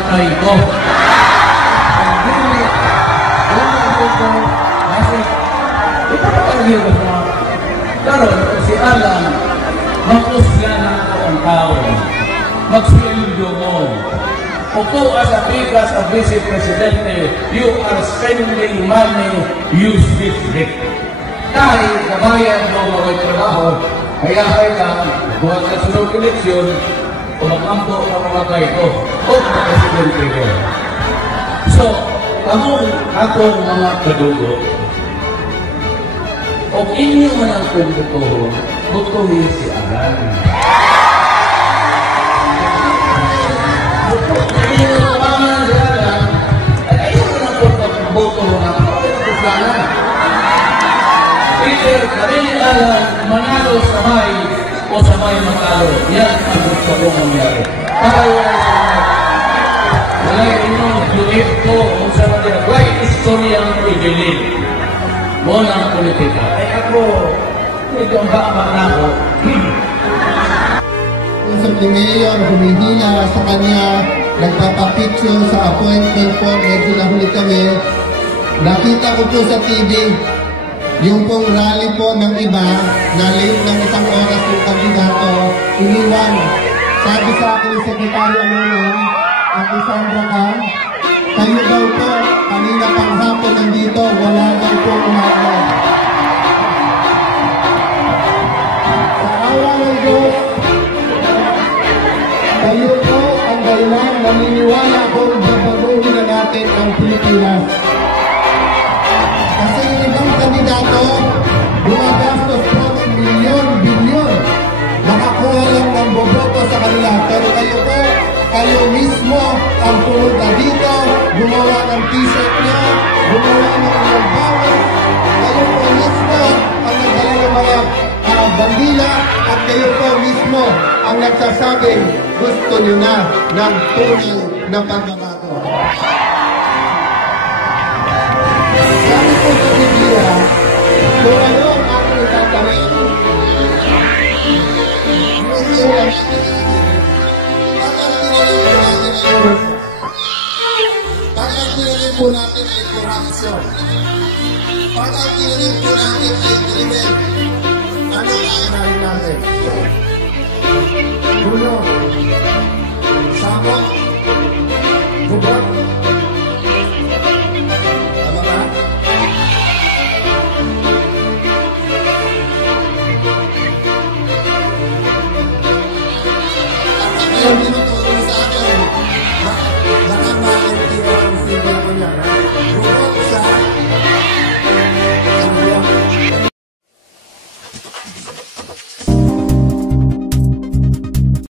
pamamatay ko. Hindi, ko, kasi, ito pa talaga ko sa karoon, si Alan, makusya na ako ang tao. Magsweldo mo. Ako as a bigas of Vice Presidente, you are spending money uselessly. Dahil kabayan mo mga trabaho, kaya buhat sa sunod eleksyon, umakampo ang mga kayo o mga presidente ko. So, akong mga kadugo, o inyo man ang pagbutuhon, butuhin si Alan. Inyo naman si Alan, at ayaw man ang pagbutuhon ako, ayaw na pagkala. Either kami ni Alan manalo sa may o sa may matalo. Yan ang gusto ko mangyari. Wala inyong duit ko kung sa mga right history ang i-believe. Mo ng politika. Ay ako, ito ang baka na ako. Kung sa mayor, humihila sa kanya, nagpapapicture sa appointment po, medyo nahuli kami. Nakita ko po sa TV, yung pong rally po ng iba, na late ng isang oras yung kandidato, iniwan. Sabi sa akin yung sekretaryo ngayon, at Sandra Cam, kayo daw po, kanina pang hapon nandito, wala daw po umaga. Sa awa ng Diyos, kayo po ang dahilan, naniniwala kung babaguhin na natin ang Pilipinas. Kasi yung ibang kandidato, gumagastos po ng milyon-bilyon. Nakakuha lang ng boboto sa kanila. Pero kayo po, kayo mismo ang pumunta dito, gumawa ng t-shirt niya, gumawa ng ilang bawal. Kayo po mismo ang nagdala ng mga bandila at kayo po mismo ang nagsasabing gusto nyo na ng tunay na pagbabago. Sabi po sa Biblia, kung ano ang aking itatawin, pag ang tinalim po natin ay corruption, pag ang tinalim po natin ay krimen, ano ang anahin natin? Gulo, sabot, bubot,